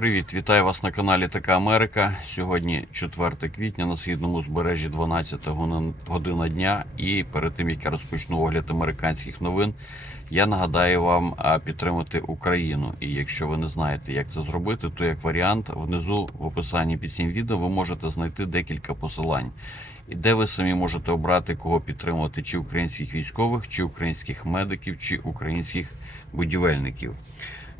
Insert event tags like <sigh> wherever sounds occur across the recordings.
Привіт, вітаю вас на каналі Така Америка. Сьогодні 4 квітня на східному узбережжі 12 година дня. І перед тим як я розпочну огляд американських новин, я нагадаю вам підтримати Україну. І якщо ви не знаєте, як це зробити, то як варіант внизу в описанні під цим відео ви можете знайти декілька посилань. І де ви самі можете обрати, кого підтримувати, чи українських військових, чи українських медиків, чи українських будівельників.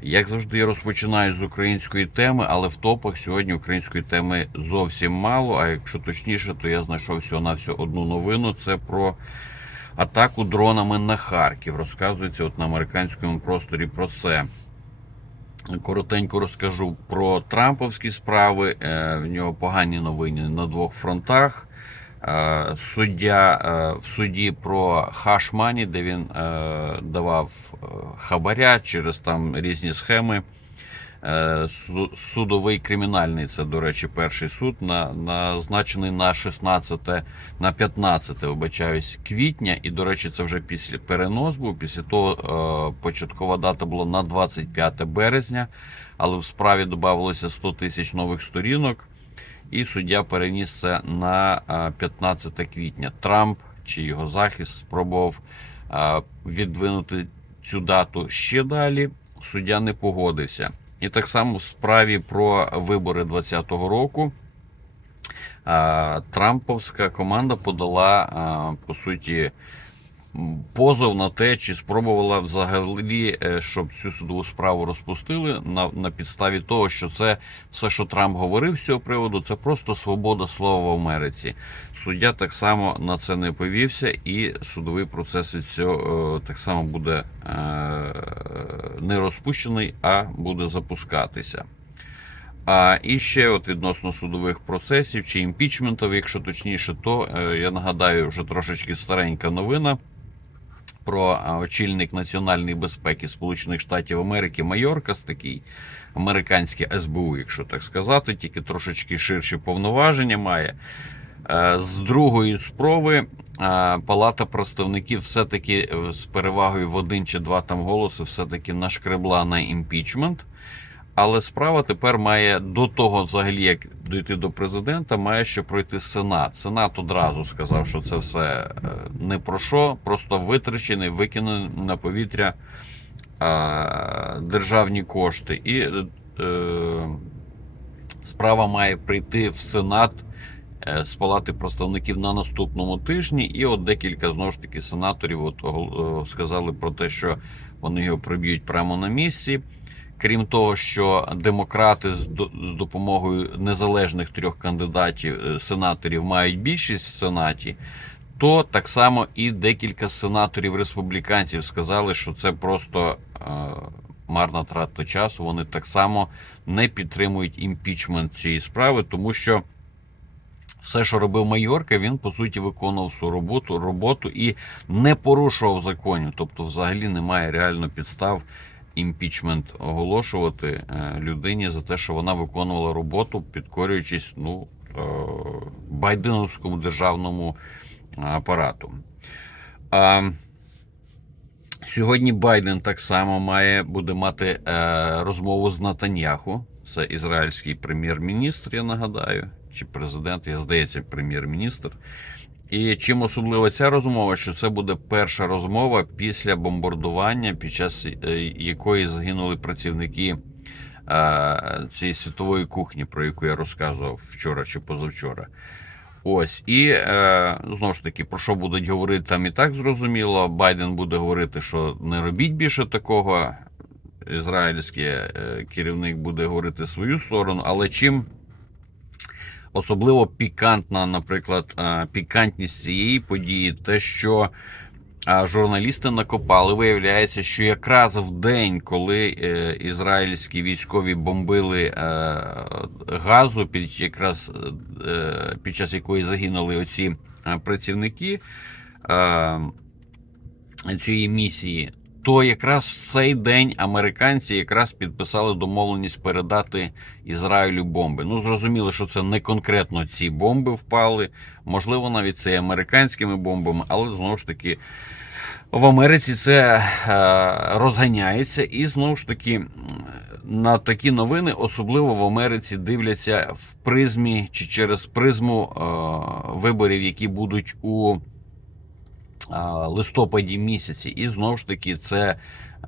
Як завжди, я розпочинаю з української теми, але в топах сьогодні української теми зовсім мало. А якщо точніше, то я знайшов всього на всього одну новину. Це про атаку дронами на Харків. Розказується от на американському просторі про це. Коротенько розкажу про Трамповські справи. Е, В нього погані новини на двох фронтах. Е, Суддя е, в суді про хашмані, де він е, давав хабаря через там різні схеми. Судовий кримінальний, це, до речі, перший суд, на, назначений на 16, на 15, вибачаюсь, квітня. І, до речі, це вже після перенос був. Після того початкова дата була на 25 березня, але в справі додавалося 100 тисяч нових сторінок. І суддя переніс це на 15 квітня. Трамп чи його захист спробував а, віддвинути цю дату ще далі. Суддя не погодився. І так само в справі про вибори 2020 року Трамповська команда подала по суті позов на те, чи спробувала взагалі, е, щоб цю судову справу розпустили на, на підставі того, що це все, що Трамп говорив з цього приводу, це просто свобода слова в Америці. Суддя так само на це не повівся, і судовий процес від цього е, так само буде е, не розпущений, а буде запускатися. А і ще от відносно судових процесів чи імпічментів, якщо точніше, то я нагадаю вже трошечки старенька новина про очільник національної безпеки Сполучених Штатів Америки Майоркас, такий американське СБУ, якщо так сказати, тільки трошечки ширші повноваження має. Е, З другої спроби е, Палата представників все-таки е, з перевагою в один чи два там голоси все-таки нашкребла на імпічмент. Але справа тепер має до того, взагалі, як дійти до президента, має ще пройти Сенат. Сенат одразу сказав, що це все е, не про що, просто витрачені, викинені на повітря е, державні кошти. І е, справа має прийти в Сенат з Палати представників на наступному тижні. І от декілька знову ж таки сенаторів от, сказали про те, що вони його приб'ють прямо на місці. Крім того, що демократи з допомогою незалежних трьох кандидатів е, сенаторів мають більшість в сенаті, то так само і декілька сенаторів республіканців сказали, що це просто е, марна трата часу. Вони так само не підтримують імпічмент цієї справи, тому що все, що робив Майорка, він по суті виконував свою роботу, роботу і не порушував законів. Тобто, взагалі немає реально підстав імпічмент оголошувати е, людині за те, що вона виконувала роботу, підкорюючись ну, е, байденовському державному апарату. А, Сьогодні Байден так само має буде мати е, розмову з Натаньяху. Це ізраїльський прем'єр-міністр, я нагадаю, чи президент, я здається, прем'єр-міністр. І чим особлива ця розмова, що це буде перша розмова після бомбардування, під час е, якої загинули працівники е, цієї світової кухні, про яку я розказував вчора чи позавчора. Ось і е, знову ж таки, про що будуть говорити там і так зрозуміло. Байден буде говорити, що не робіть більше такого. Ізраїльський е, керівник буде говорити свою сторону, але чим особливо пікантна, наприклад, е, пікантність цієї події, те, що е, журналісти накопали, виявляється, що якраз в день, коли е, ізраїльські військові бомбили газу, під якраз під час якої загинули оці працівники цієї місії. То якраз в цей день американці якраз підписали домовленість передати Ізраїлю бомби. Ну, зрозуміло, що це не конкретно ці бомби впали, можливо, навіть це і американськими бомбами, але знову ж таки В Америці це е, розганяється, і знову ж таки на такі новини, особливо в Америці, дивляться в призмі чи через призму е, виборів, які будуть у листопаді місяці. І знову ж таки, це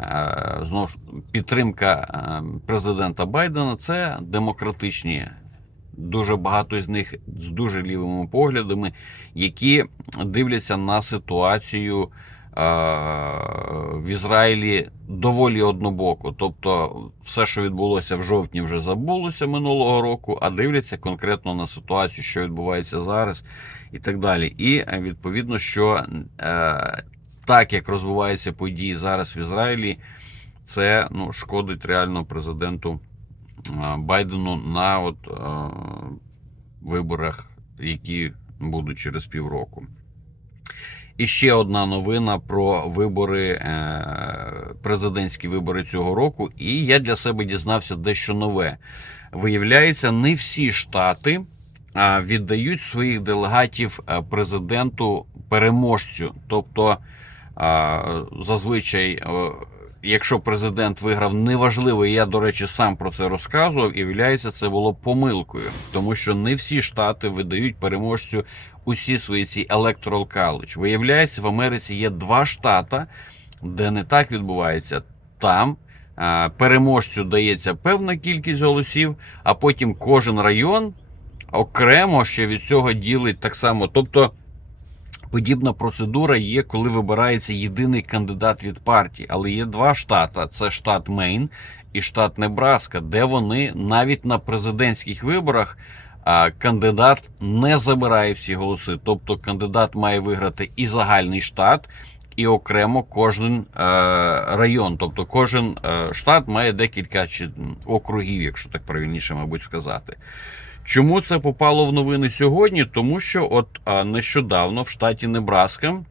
е, знову ж підтримка е, президента Байдена. Це демократичні. Дуже багато з них з дуже лівими поглядами, які дивляться на ситуацію в Ізраїлі доволі однобоко. Тобто, все, що відбулося в жовтні, вже забулося минулого року, а дивляться конкретно на ситуацію, що відбувається зараз, і так далі. І е, відповідно, що е, так як розвиваються події зараз в Ізраїлі, це ну, шкодить реально президенту е, Байдену на от, е, виборах, які будуть через півроку. І ще одна новина про вибори, е, президентські вибори цього року. І я для себе дізнався дещо нове. Виявляється, не всі штати віддають своїх делегатів е, президенту переможцю. Тобто, зазвичай, е, якщо президент виграв, неважливо, я, до речі, сам про це розказував, і виявляється, це було помилкою, тому що не всі штати видають переможцю усі свої ці electoral college. Виявляється, в Америці є два штата, де не так відбувається. Там переможцю дається певна кількість голосів, а потім кожен район окремо ще від цього ділить так само. Тобто. Подібна процедура є, коли вибирається єдиний кандидат від партії, але є два штати: це штат Мейн і штат Небраска, де вони навіть на президентських виборах кандидат не забирає всі голоси. Тобто кандидат має виграти і загальний штат, і окремо кожен е, район. Тобто кожен е, штат має декілька чи округів, якщо так правильніше, мабуть, сказати. Чому це попало в новини сьогодні? Тому що от нещодавно в штаті Небраска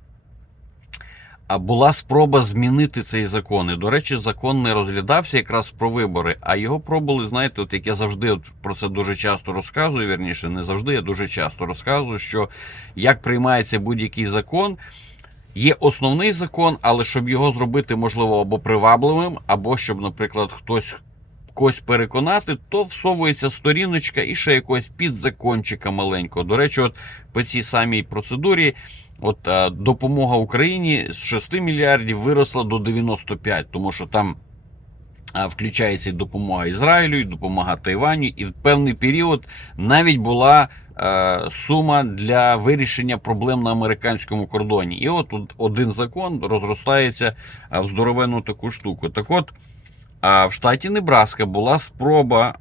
була спроба змінити цей закон. І, до речі, закон не розглядався якраз про вибори, а його пробували, знаєте, от як я завжди от про це дуже часто розказую, вірніше, не завжди, я дуже часто розказую, що як приймається будь-який закон. Є основний закон, але щоб його зробити, можливо, або привабливим, або щоб, наприклад, хтось когось переконати, то всовується сторіночка і ще якогось підзакончика маленького. До речі, от по цій самій процедурі, от е, допомога Україні з 6 мільярдів виросла до 95, тому що там. Включається і допомога Ізраїлю, і допомога Тайваню, і в певний період навіть була е, сума для вирішення проблем на американському кордоні. І от тут один закон розростається е, в здоровенну таку штуку. Так от, в штаті Небраска була спроба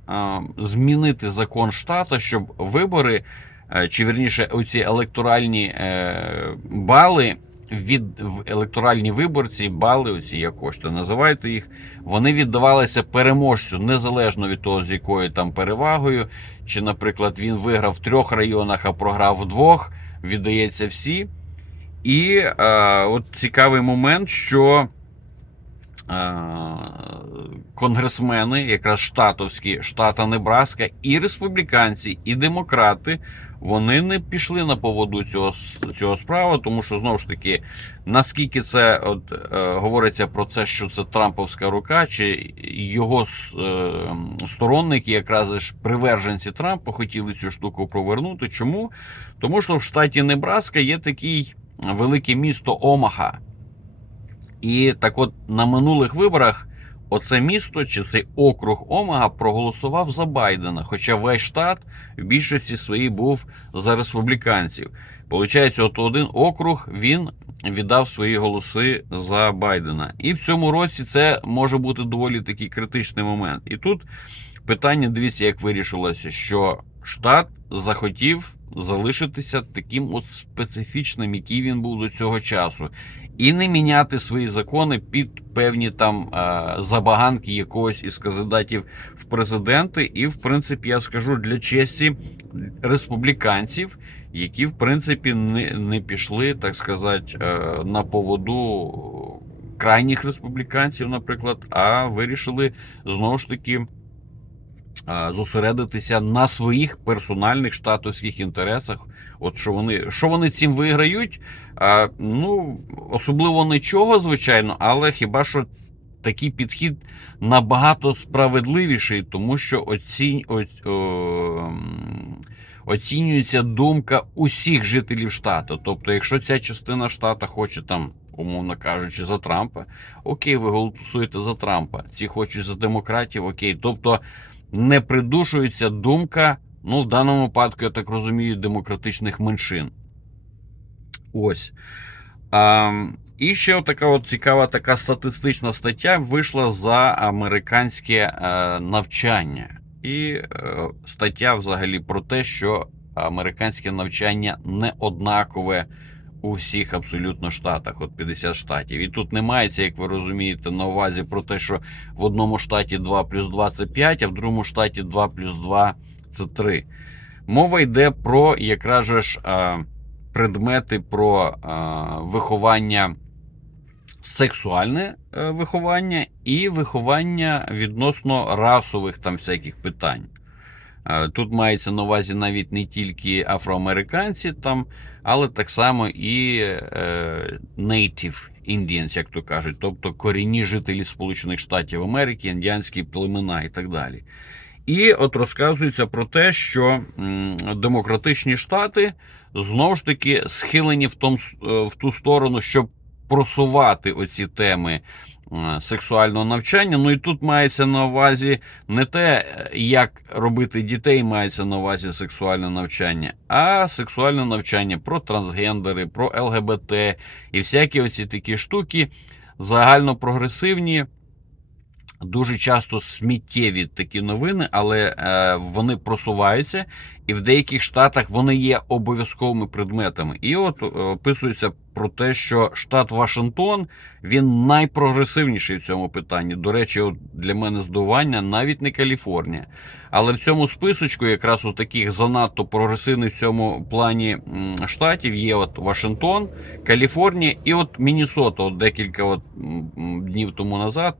змінити закон штата, щоб вибори, е, чи верніше, оці електоральні е, бали від електоральні виборці, бали, оці як хочете, називайте їх, вони віддавалися переможцю незалежно від того, з якою там перевагою. Чи, наприклад, він виграв в трьох районах, а програв в двох, віддається всі. І е, от цікавий момент, що е, конгресмени, якраз штатовські, штата Небраска, і республіканці, і демократи, вони не пішли на поводу цього, цього справи, тому що знову ж таки, наскільки це от, е, говориться про це, що це Трамповська рука, чи його е, сторонники, якраз ж приверженці Трампа, хотіли цю штуку провернути. Чому? Тому що в штаті Небраска є такий велике місто Омаха. І так от на минулих виборах оце місто чи цей округ Омага проголосував за Байдена, хоча весь штат в більшості своїй був за республіканців. Получається, от один округ він віддав свої голоси за Байдена. І в цьому році це може бути доволі такий критичний момент. І тут питання, дивіться, як вирішилося, що штат захотів залишитися таким от специфічним, який він був до цього часу і не міняти свої закони під певні там е, забаганки якогось із кандидатів в президенти. І, в принципі, я скажу для честі республіканців, які в принципі не, не пішли, так сказати, е, на поводу крайніх республіканців, наприклад, а вирішили знову ж таки зосередитися на своїх персональних штатовських інтересах. От що вони, що вони цим виграють? Ну, особливо нічого, звичайно, але хіба що такий підхід набагато справедливіший, тому що оцінь, о, о, оцінюється думка усіх жителів штату. Тобто, якщо ця частина штату хоче там, умовно кажучи, за Трампа, окей, ви голосуєте за Трампа. Ці хочуть за демократів, окей. Тобто не придушується думка, ну, в даному випадку, я так розумію, демократичних меншин. Ось. А, і ще така от цікава така статистична стаття вийшла за американське е, навчання. І е, стаття взагалі про те, що американське навчання не однакове у всіх абсолютно штатах, от 50 штатів. І тут не мається, як ви розумієте, на увазі про те, що в одному штаті 2 плюс 2 це 5, а в другому штаті 2 плюс 2 це 3. Мова йде про якраз ж предмети про виховання, сексуальне е, виховання і виховання відносно расових там всяких питань. Е, Тут мається на увазі навіть не тільки афроамериканці, там, але так само і е, native Indians, як то кажуть, тобто корінні жителі Сполучених Штатів Америки, індіанські племена і так далі. І от розказується про те, що демократичні штати знову ж таки схилені в, том, е, в ту сторону, щоб просувати оці теми сексуального навчання. Ну і тут мається на увазі не те, е, як робити дітей, мається на увазі сексуальне навчання, а сексуальне навчання про трансгендери, про ЛГБТ і всякі оці такі штуки загально прогресивні. Дуже часто сміттєві такі новини, але е, вони просуваються, і в деяких штатах вони є обов'язковими предметами. І от е, описується про те, що штат Вашингтон він найпрогресивніший в цьому питанні. До речі, от для мене здивування навіть не Каліфорнія. Але в цьому списочку, якраз у таких занадто прогресивних в цьому плані штатів, є от Вашингтон, Каліфорнія і от Міннесота. От декілька от днів тому назад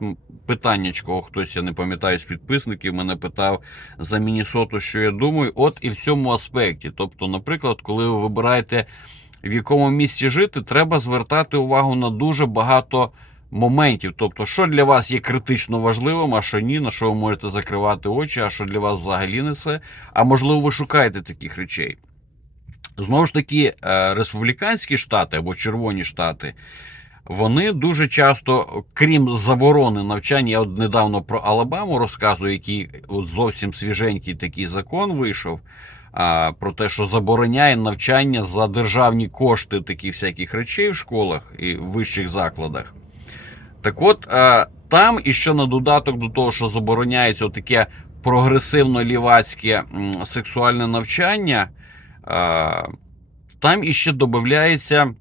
питаннячко, хтось я не пам'ятаю з підписників, мене питав за Міннесоту, що я думаю. От і в цьому аспекті. Тобто, наприклад, коли ви вибираєте в якому місці жити, треба звертати увагу на дуже багато моментів. Тобто, що для вас є критично важливим, а що ні, на що ви можете закривати очі, а що для вас взагалі не це. А можливо, ви шукаєте таких речей. Знову ж таки, е, республіканські штати або червоні штати. Вони дуже часто, крім заборони навчання, я от недавно про Алабаму розказую, який от зовсім свіженький такий закон вийшов. А, про те, що забороняє навчання за державні кошти таких всяких речей в школах і в вищих закладах. Так от, а, там іще на додаток до того, що забороняється таке прогресивно-лівацьке сексуальне навчання, а, там іще додається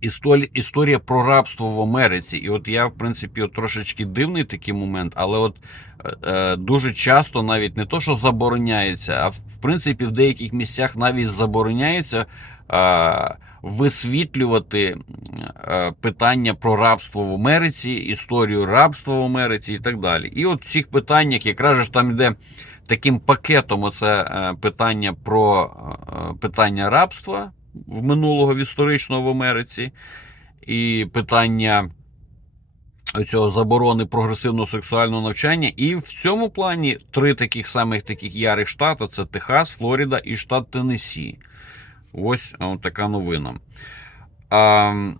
історія, про рабство в Америці. І от я, в принципі, от трошечки дивний такий момент, але от е, е, дуже часто навіть не то, що забороняється, а в принципі в деяких місцях навіть забороняється. е, Висвітлювати е, питання про рабство в Америці, історію рабства в Америці і так далі. І от в цих питаннях якраз ж там йде таким пакетом оце е, питання про питання рабства в минулого в історичного в Америці, і питання цього заборони прогресивного сексуального навчання. І в цьому плані три таких самих таких ярих штата: це Техас, Флорида і штат Теннессі. Ось така новина. А,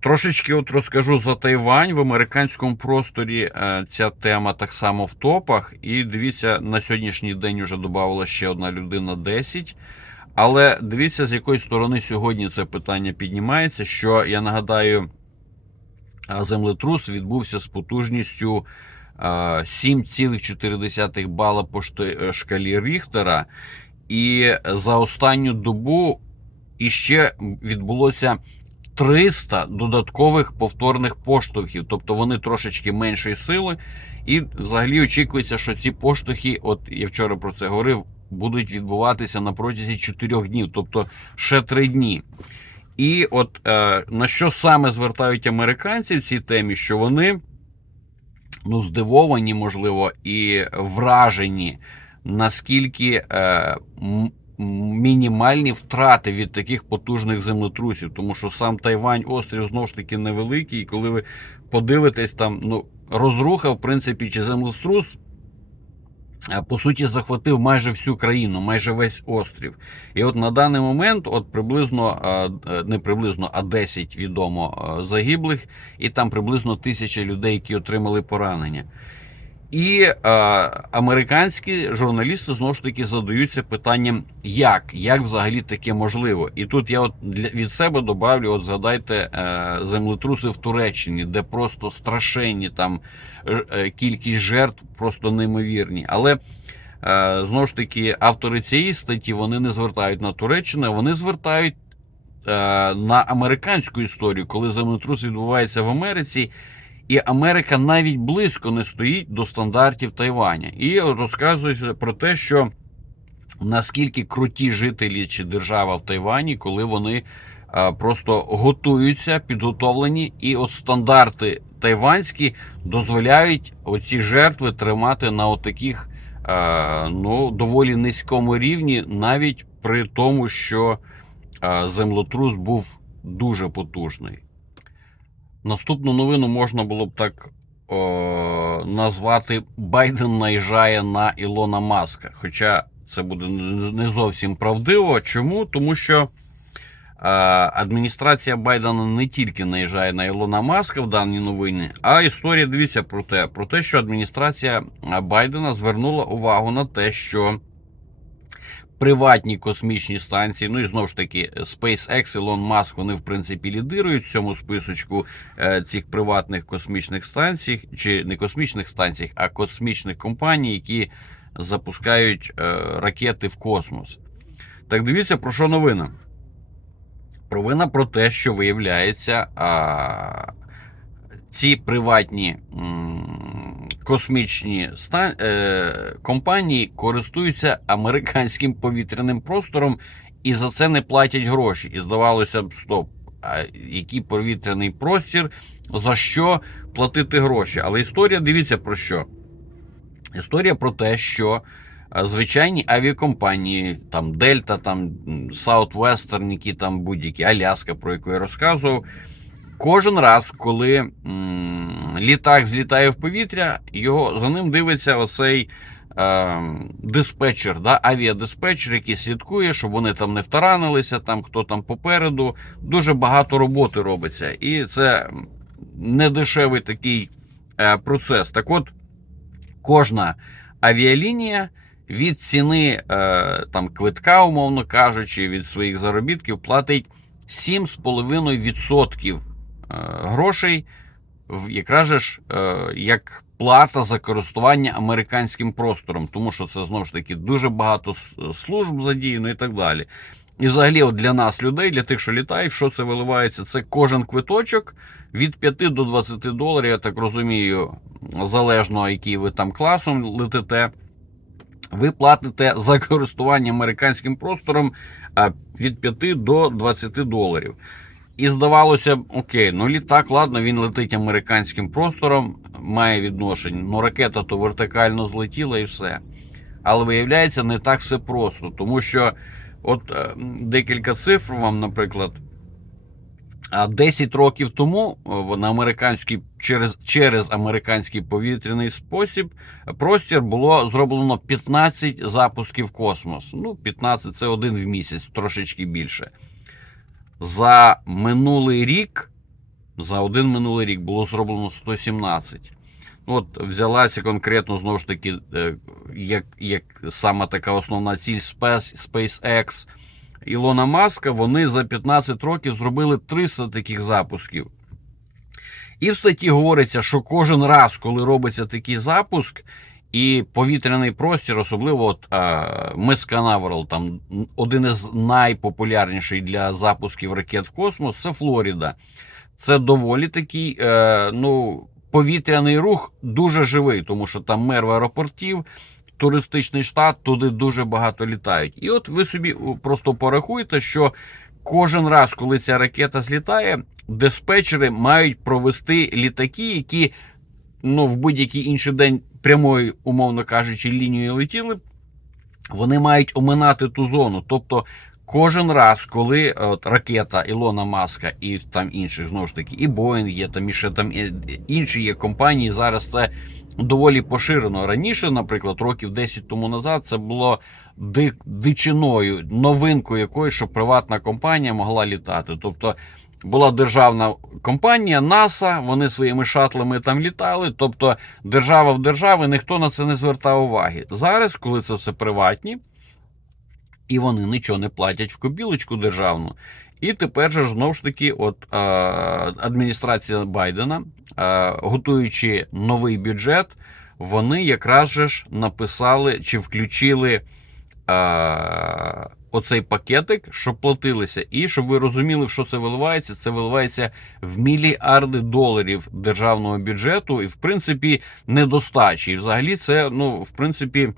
Трошечки от розкажу за Тайвань в американському просторі. е, Ця тема так само в топах. І дивіться, на сьогоднішній день вже додавала ще одна людина 10. Але дивіться, з якої сторони сьогодні це питання піднімається. Що я нагадаю, землетрус відбувся з потужністю 7,4 бала по е, шкалі Ріхтера. І за останню добу іще відбулося 300 додаткових повторних поштовхів, тобто вони трошечки меншої сили. І взагалі очікується, що ці поштовхи, от я вчора про це говорив, будуть відбуватися на протязі 4 днів, тобто ще 3 дні. І от е, на що саме звертають американці в цій темі, що вони ну, здивовані, можливо, і вражені, наскільки е, мінімальні втрати від таких потужних землетрусів. Тому що сам Тайвань, острів знову ж таки невеликий, і коли ви подивитесь там, ну, розруха, в принципі, чи землетрус. Е, По суті, захватив майже всю країну, майже весь острів. І от на даний момент, от приблизно е, е, не приблизно, а 10 відомо загиблих, і там приблизно тисяча людей, які отримали поранення. І е, американські журналісти знову ж таки задаються питанням, як, як взагалі таке можливо. І тут я от для від себе добавлю: от згадайте е, землетруси в Туреччині, де просто страшенні там е, кількість жертв, просто неймовірні. Але е, знову ж таки, автори цієї статті вони не звертають на Туреччину, вони звертають е, на американську історію, коли землетрус відбувається в Америці. І Америка навіть близько не стоїть до стандартів Тайваня. І розказується про те, що наскільки круті жителі чи держава в Тайвані, коли вони е, просто готуються, підготовлені, і от стандарти тайванські дозволяють оці жертви тримати на отаких е, ну, доволі низькому рівні, навіть при тому, що е, землетрус був дуже потужний. Наступну новину можна було б так о, назвати Байден наїжджає на Ілона Маска. Хоча це буде не зовсім правдиво. Чому? Тому що е, адміністрація Байдена не тільки наїжджає на Ілона Маска в даній новині, а історія дивіться про те, про те, що адміністрація Байдена звернула увагу на те, що приватні космічні станції. Ну і знову ж таки, SpaceX, Elon Musk, вони в принципі лідирують в цьому списочку е, цих приватних космічних станцій, чи не космічних станцій, а космічних компаній, які запускають е, ракети в космос. Так дивіться, про що новина? Провина про те, що виявляється, а, ці приватні м, космічні ста, е, компанії користуються американським повітряним простором і за це не платять гроші. І здавалося б, стоп, а який повітряний простір, за що платити гроші? Але історія дивіться про що. Історія про те, що е, звичайні авіакомпанії, там Дельта, там Southwestern, які там будь-які Аляска, про яку я розказував. Кожен раз, коли літак злітає в повітря, його за ним дивиться оцей е, диспетчер, да, авіадиспетчер, який слідкує, щоб вони там не втаранилися, там хто там попереду. Дуже багато роботи робиться. І це недешевий такий е, процес. Так от, кожна авіалінія від ціни е, там, квитка, умовно кажучи, від своїх заробітків платить 7,5% е, грошей, в- якраз же ж е, як плата за користування американським простором, тому що це знову ж таки дуже багато служб задіяно і так далі. І взагалі, от для нас, людей, для тих, що літають, що це виливається? Це кожен квиточок від 5 до 20 доларів, я так розумію, залежно який ви там класом летите. Ви платите за користування американським простором від 5 до 20 доларів. І здавалося б, окей, ну літак, ладно, він летить американським простором, має відношення. Ну, ракета то вертикально злетіла і все. Але виявляється, не так все просто. Тому що, от е, декілька цифр вам, наприклад, 10 років тому е, на американський через, через американський повітряний спосіб простір було зроблено 15 запусків в космос. Ну, 15 це один в місяць, трошечки більше. За минулий рік, за один минулий рік було зроблено 117. Ну, От взялася конкретно знову ж таки, е, як, як саме така основна ціль SpaceX. Ілона Маска, вони за 15 років зробили 300 таких запусків. І в статті говориться, що кожен раз, коли робиться такий запуск, і повітряний простір, особливо от, а, Мис Канаверал, там один із найпопулярніших для запусків ракет в космос, це Флоріда. Це доволі такий е, ну, повітряний рух дуже живий, тому що там мер аеропортів, туристичний штат, туди дуже багато літають. І от ви собі просто порахуєте, що кожен раз, коли ця ракета злітає, диспетчери мають провести літаки, які ну, в будь-який інший день прямою, умовно кажучи, лінією летіли, вони мають оминати ту зону. Тобто, кожен раз, коли от, ракета Ілона Маска і там інших знову ж таки, і Boeing є, там і ще там інші є компанії. Зараз це доволі поширено. Раніше, наприклад, років 10 тому назад, це було ди- дичиною, новинкою якоюсь, що приватна компанія могла літати. Тобто була державна компанія НАСА, вони своїми шатлами там літали. Тобто держава в державі, ніхто на це не звертав уваги. Зараз, коли це все приватні, і вони нічого не платять в копілочку державну. І тепер же знову ж таки, от е, адміністрація Байдена, е, готуючи новий бюджет, вони якраз же ж написали чи включили е, оцей пакетик, щоб платилися. І щоб ви розуміли, що це виливається, це виливається в мільярди доларів державного бюджету, і в принципі недостачі. І взагалі це, ну, в принципі.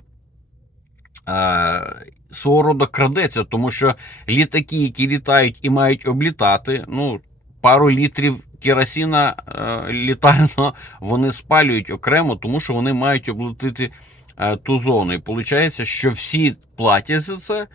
Е, свого роду крадеться, тому що літаки, які літають і мають облітати, ну, пару літрів керосина е, літально <laughs> вони спалюють окремо, тому що вони мають облетити ту зону. І виходить, що всі платять за це,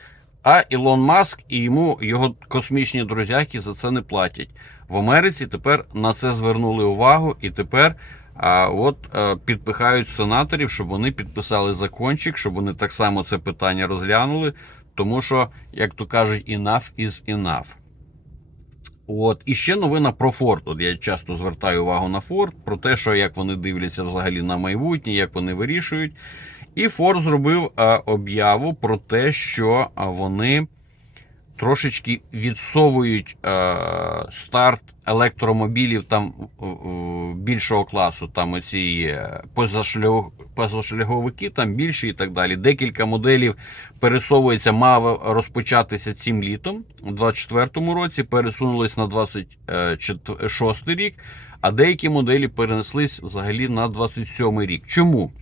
а Ілон Маск і йому його космічні друзяки за це не платять. В Америці тепер на це звернули увагу, і тепер а от е, підпихають сенаторів, щоб вони підписали закончик, щоб вони так само це питання розглянули. Тому що, як то кажуть, enough is enough. От і ще новина про Форд. От я часто звертаю увагу на Форд, про те, що як вони дивляться взагалі на майбутнє, як вони вирішують. І Форд зробив е, об'яву про те, що е, вони трошечки відсовують е, старт електромобілів там е, е, більшого класу. Там оці е, позашлях- позашляговики, там більші і так далі. Декілька моделів пересовується, мав розпочатися цим літом у 24-му році, пересунулись на 26 рік, а деякі моделі перенеслись взагалі на 27 рік. Чому?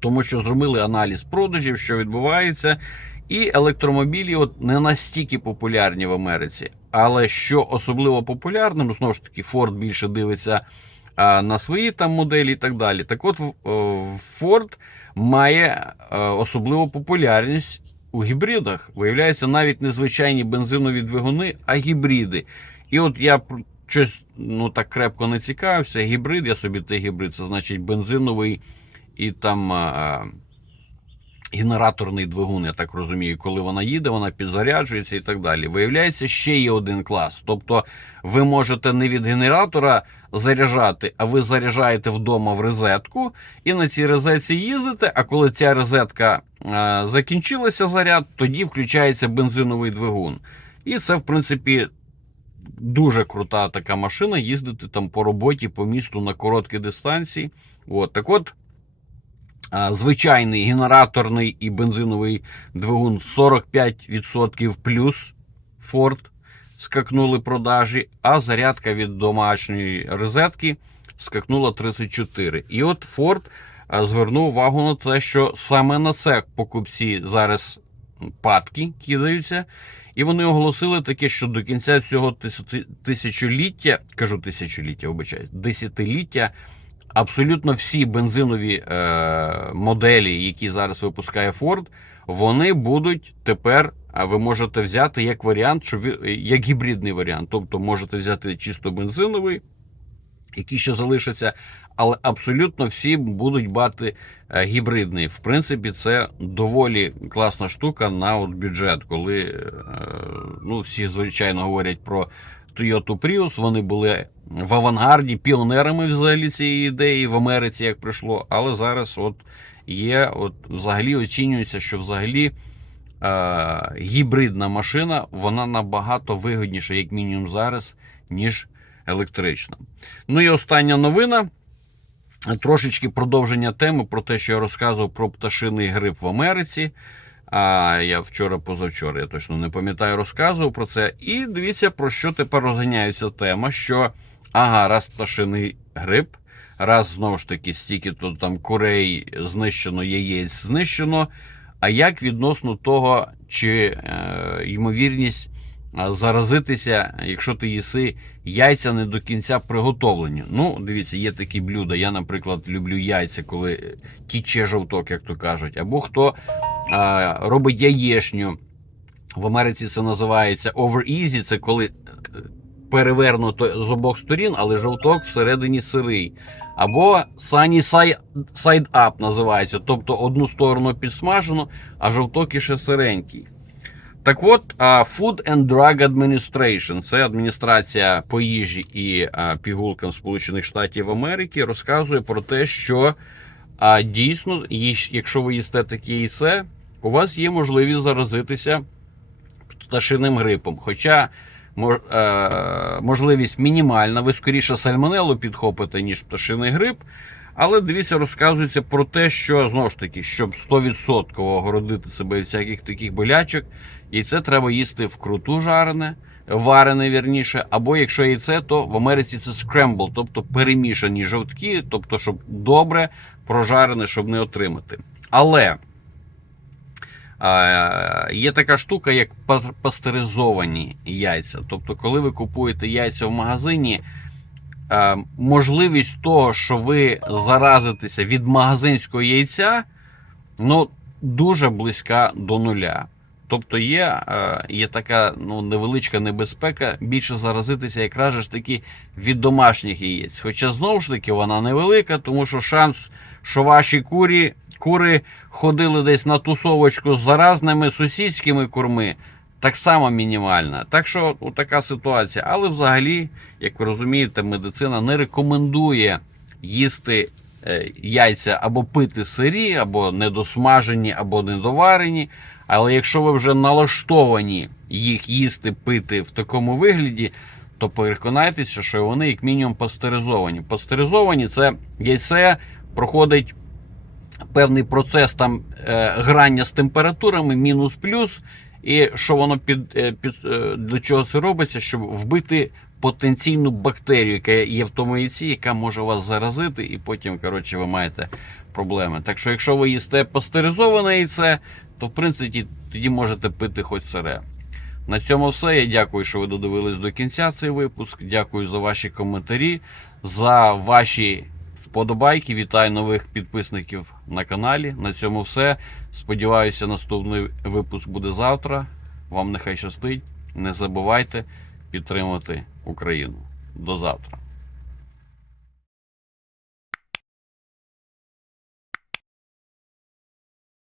Тому що зробили аналіз продажів, що відбувається, і електромобілі от не настільки популярні в Америці. Але що особливо популярним, знову ж таки, Ford більше дивиться на свої там моделі і так далі. Так от, Ford має е, особливу популярність у гібридах. Виявляється, навіть не звичайні бензинові двигуни, а гібриди. І от я щось ну так крепко не цікавився. Гібрид, я собі те гібрид, це значить бензиновий і там генераторний двигун, я так розумію, коли вона їде, вона підзаряджується і так далі. Виявляється, ще є один клас. Тобто ви можете не від генератора заряджати, а ви заряджаєте вдома в розетку, і на цій розетці їздите. А коли ця розетка а, закінчилася заряд, тоді включається бензиновий двигун. І це, в принципі, дуже крута така машина. Їздити там по роботі, по місту на короткі дистанції. От так от. Звичайний генераторний і бензиновий двигун 45% плюс Ford скакнули продажі, а зарядка від домашньої розетки скакнула 34. І от Ford звернув увагу на те, що саме на це покупці зараз падки кидаються. І вони оголосили таке, що до кінця цього тисячоліття, кажу тисячоліття, вибачаю, десятиліття, абсолютно всі бензинові е, моделі, які зараз випускає Ford, вони будуть тепер. А ви можете взяти як варіант, що як гібридний варіант. Тобто можете взяти чисто бензиновий, які ще залишаться, але абсолютно всі будуть бати е, гібридний. В принципі, це доволі класна штука на от бюджет, коли е, ну, всі звичайно говорять про Toyota Prius. Вони були в авангарді, піонерами взагалі цієї ідеї в Америці, як прийшло. Але зараз от є, от взагалі оцінюється, що взагалі. е, Гібридна машина, вона набагато вигідніша, як мінімум зараз, ніж електрична. Ну і остання новина. Трошечки продовження теми про те, що я розказував про пташиний грип в Америці. А я вчора, позавчора, я точно не пам'ятаю, розказував про це. І дивіться, про що тепер розганяється тема: що ага, раз пташиний грип, раз знову ж таки стільки то там курей знищено, яєць знищено. А як відносно того, чи е, ймовірність заразитися, якщо ти їси яйця не до кінця приготовлені. Ну, дивіться, є такі блюда. Я, наприклад, люблю яйця, коли тіче жовток, як то кажуть. Або хто а, робить яєшню. В Америці це називається over easy, це коли е, перевернуто з обох сторін, але жовток всередині сирий. Або sunny side up називається, тобто одну сторону підсмажено, а жовток іще сиренький. Так от, Food and Drug Administration, це адміністрація по їжі і пігулкам Сполучених Штатів Америки, розказує про те, що дійсно, якщо ви їсте таке яйце, у вас є можливість заразитися пташиним грипом. Хоча можливість мінімальна, ви скоріше сальмонелу підхопите, ніж пташиний грип. Але дивіться, розказується про те, що знову ж таки, щоб 100% огородити себе від всяких таких болячок, яйце треба їсти вкруту жарене, варене вірніше, або якщо яйце, то в Америці це скрембл, тобто перемішані жовтки, тобто, щоб добре прожарене, щоб не отримати. Але є така штука, як пастеризовані яйця. Тобто, коли ви купуєте яйця в магазині, можливість того, що ви заразитеся від магазинського яйця, ну, дуже близька до нуля. Тобто є, е, є така ну, невеличка небезпека більше заразитися якраз же ж таки від домашніх яєць. Хоча знову ж таки вона невелика, тому що шанс, що ваші курі, кури ходили десь на тусовочку з заразними сусідськими курми, так само мінімальна. Так що така ситуація. Але взагалі, як ви розумієте, медицина не рекомендує їсти е, яйця або пити сирі, або недосмажені, або недоварені. Але якщо ви вже налаштовані їх їсти, пити в такому вигляді, то переконайтеся, що вони як мінімум пастеризовані. Пастеризовані це яйце проходить певний процес там е, грання з температурами, мінус плюс. І що воно під, е, під е, до чого це робиться, щоб вбити потенційну бактерію, яка є в тому яйці, яка може вас заразити, і потім, коротше, ви маєте проблеми. Так що, якщо ви їсте пастеризоване яйце, то в принципі тоді можете пити хоч сире. На цьому все. Я дякую, що ви додивились до кінця цей випуск. Дякую за ваші коментарі, за ваші вподобайки. Вітаю нових підписників на каналі. На цьому все. Сподіваюся, наступний випуск буде завтра. Вам нехай щастить. Не забувайте підтримати Україну. До завтра.